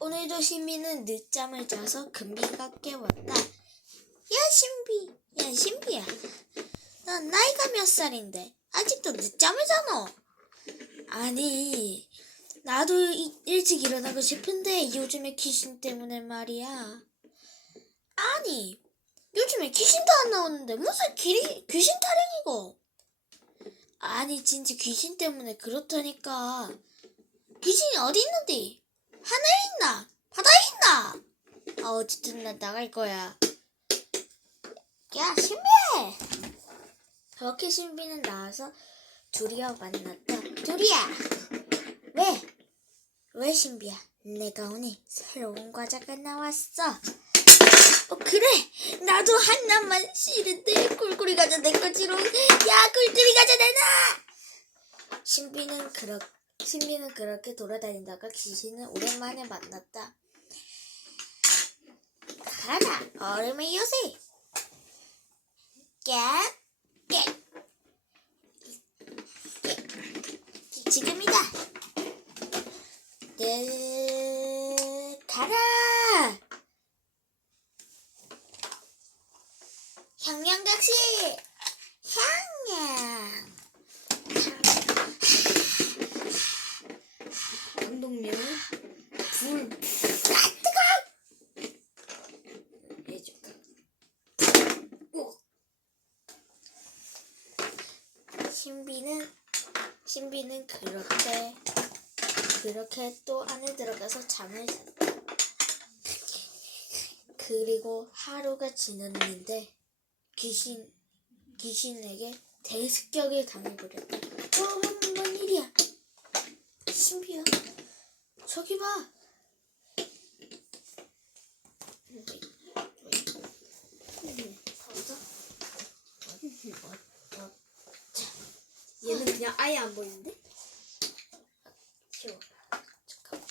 오늘도 신비는 늦잠을 자서 금비가 깨웠다. 야 신비, 야 신비야. 넌 나이가 몇 살인데 아직도 늦잠을 자노? 아니, 나도 이- 일찍 일어나고 싶은데 요즘에 귀신 때문에 말이야. 아니, 요즘에 귀신도 안 나오는데 무슨 귀리, 귀신 타령이고? 아니 진짜 귀신 때문에 그렇다니까. 귀신이 어디 있는데? 하늘에 있나? 바다에 있나? 아, 어쨌든 나 나갈 거야. 야, 신비! 그렇게 신비는 나와서 둘이와 만났다. 둘이야! 왜? 왜 신비야? 내가 오늘 새로운 과자가 나왔어. 어, 그래! 나도 하나만 싫은데 꿀꿀이 과자 내 거지롱. 야, 꿀꿀이 과자 내놔! 신비는 그렇게 신비는 그렇게 돌아다니다가 귀신을 오랜만에 만났다. 가라, 얼음의 요새. 깨, 깨, 깨. 지금이다. 네, 가라. 향양각시, 향양. 감독님 불 아, 뜨거! 해줘. 신비는 신비는 그렇게 그렇게 또 안에 들어가서 잠을 잤다. 그리고 하루가 지났는데 귀신 귀신에게 대습격을 당해버렸다. 어, 뭔, 뭔 일이야? 신비야, 저기 봐. 얘는 그냥 아예 안 보이는데? 쉬워. 잠깐.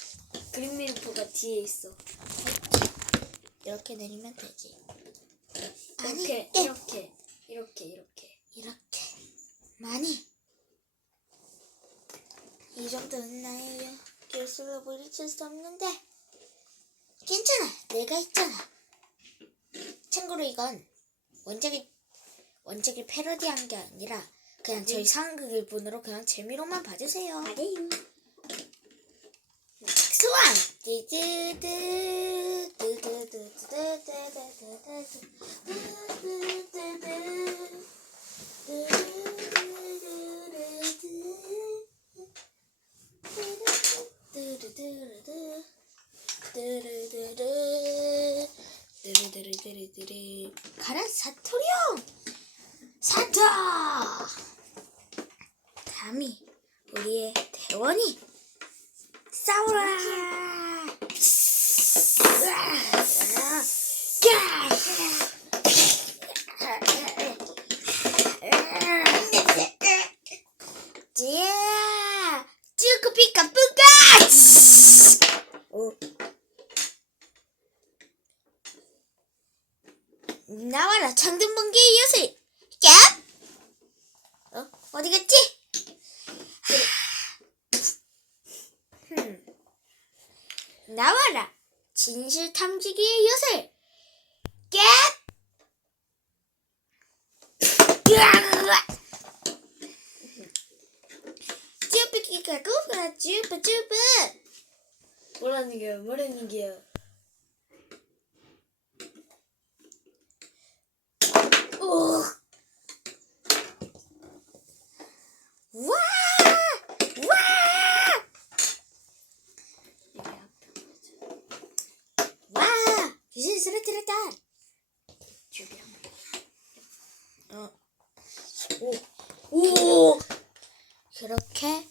그린 밀프가 뒤에 있어. 이렇게 내리면 되지. 아니, 이렇게 예. 이렇게 이렇게 이렇게. 이렇게 많이 이 정도는 나의 기술로 부딪힐 수 없는데 괜찮아 내가 있잖아 참고로 이건 원작이 원작이 패러디한 게 아니라 그냥 네. 저희 상극일 뿐으로 그냥 재미로만 봐주세요. 수완 가라 사토리 형 산타! 감히 우리의 대원이 싸우라! 나와라 창등 번개의 여세 어? 어디 갔지? 흠. 나와라 진실 탐지기의 요새 얍 으아! 쭈삐끼가 꾸가 쭈뿌 쭈뿌 뭐라는 게요? 뭐라는 게요? 오. 와! 와! 여기 앞에 와! 귀신 쓰러뜨렸다. 저기 한 번. 어. 오. 오. 그렇게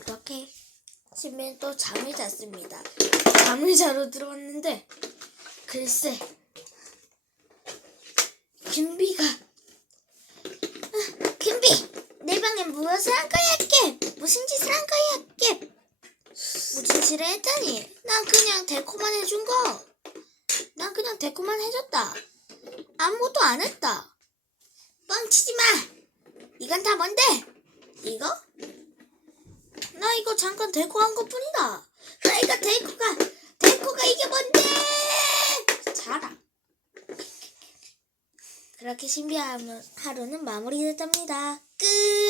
그렇게 신비는 또 잠을 잤습니다. 잠을 자러 들어왔는데 글쎄 김비가 아, 김비 내 방에 무엇을 한 거야 깨 무슨 짓을 한 거야 깨 무슨 짓을 했다니 난 그냥 데코만 해준 거난 그냥 데코만 해줬다 아무것도 안 했다 뻥치지 마! 이건 다 뭔데? 이거? 나 이거 잠깐 데코한 것 뿐이다. 그러니까 데코가, 데코가 이게 뭔데? 자라. 그렇게 신비한 하루는 마무리됐답니다. 끝!